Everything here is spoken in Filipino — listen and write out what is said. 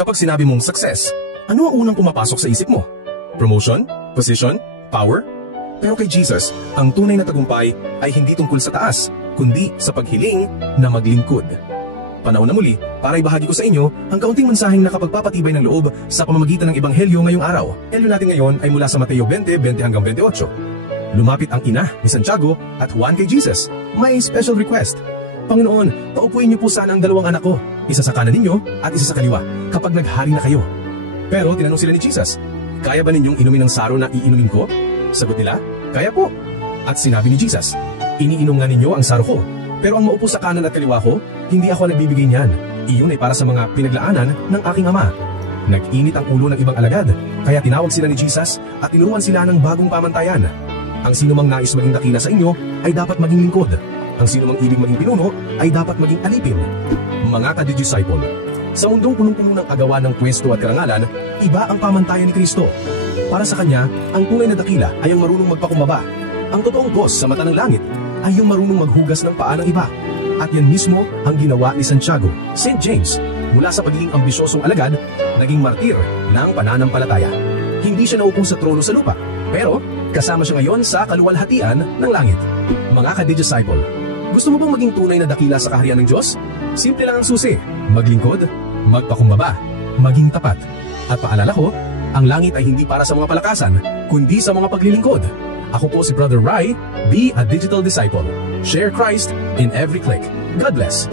Kapag sinabi mong success, ano ang unang pumapasok sa isip mo? Promotion? Position? Power? Pero kay Jesus, ang tunay na tagumpay ay hindi tungkol sa taas, kundi sa paghiling na maglingkod. Panahon na muli para ibahagi ko sa inyo ang kaunting mensaheng nakapagpapatibay ng loob sa pamamagitan ng Ebanghelyo ngayong araw. Ebanghelyo natin ngayon ay mula sa Mateo 20:20 hanggang 28. Lumapit ang ina ni Santiago at Juan kay Jesus. May special request. Panginoon, paupuin niyo po sana ang dalawang anak ko, isa sa kanan ninyo at isa sa kaliwa, kapag naghari na kayo. Pero tinanong sila ni Jesus, kaya ba ninyong inumin ang saro na iinumin ko? Sagot nila, kaya po. At sinabi ni Jesus, iniinom nga ninyo ang saro ko, pero ang maupo sa kanan at kaliwa ko, hindi ako nagbibigay niyan. Iyon ay para sa mga pinaglaanan ng aking ama. Nag-init ang ulo ng ibang alagad, kaya tinawag sila ni Jesus at tinuruan sila ng bagong pamantayan. Ang sinumang nais maging dakila sa inyo ay dapat maging lingkod. Ang sinumang ibig maging pinuno ay dapat maging alipin. Mga ka-disciple, sa mundong punong-puno ng agawan ng pwesto at karangalan, iba ang pamantayan ni Kristo. Para sa Kanya, ang tunay na dakila ay ang marunong magpakumbaba. Ang totoong boss sa mata ng langit ay yung marunong maghugas ng paa ng iba. At yan mismo ang ginawa ni Santiago, St. James, mula sa pagiging ambisyosong alagad, naging martir ng pananampalataya. Hindi siya naupo sa trono sa lupa, pero kasama siya ngayon sa kaluwalhatian ng langit. Mga ka-disciple, gusto mo bang maging tunay na dakila sa kaharian ng Diyos? Simple lang ang susi, maglingkod, magpakumbaba, maging tapat. At paalala ko, ang langit ay hindi para sa mga palakasan, kundi sa mga paglilingkod. Ako po si Brother Rai, be a digital disciple. Share Christ in every click. God bless.